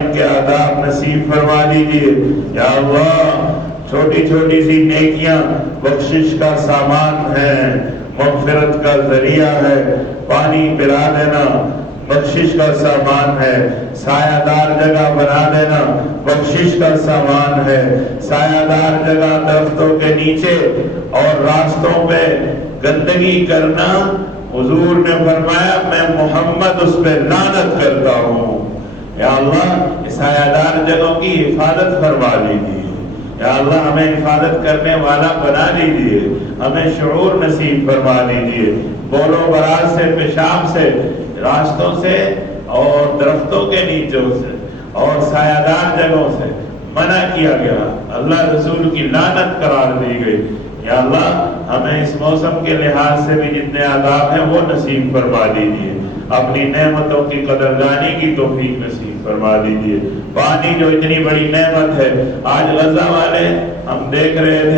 کے آداب نصیب فرما دیجیے یا اللہ۔ چھوٹی چھوٹی سی نیکیاں بخشش کا سامان ہے، مغفرت کا ذریعہ ہے۔ پانی پلا دینا بخشش کا سامان ہے، سایہ دار جگہ بنا دینا بخشش کا سامان ہے۔ سایہ دار جگہ درختوں کے نیچے اور راستوں پہ گندگی کرنا، حضور نے فرمایا میں محمد اس پہ لعنت کرتا ہوں۔ یا اللہ اس سایہ دار جگہوں کی حفاظت فرما دیجیے، یا اللہ ہمیں حفاظت کرنے والا بنا دیجیے، ہمیں شعور نصیب فرما دیجیے۔ بول و براز سے، پیشاب سے، راستوں سے اور درختوں کے نیچوں سے اور سایہ دار جگہوں سے منع کیا گیا، اللہ رسول کی لعنت قرار دی گئی۔ یا اللہ ہمیں اس موسم کے لحاظ سے بھی جتنے آداب ہیں وہ نصیب فرما دیجیے، اپنی نعمتوں کی قدردانی کی توفیق نصیب فرما دیجیے۔ پانی جو اتنی بڑی نعمت ہے، آج غزہ والے ہم دیکھ رہے تھے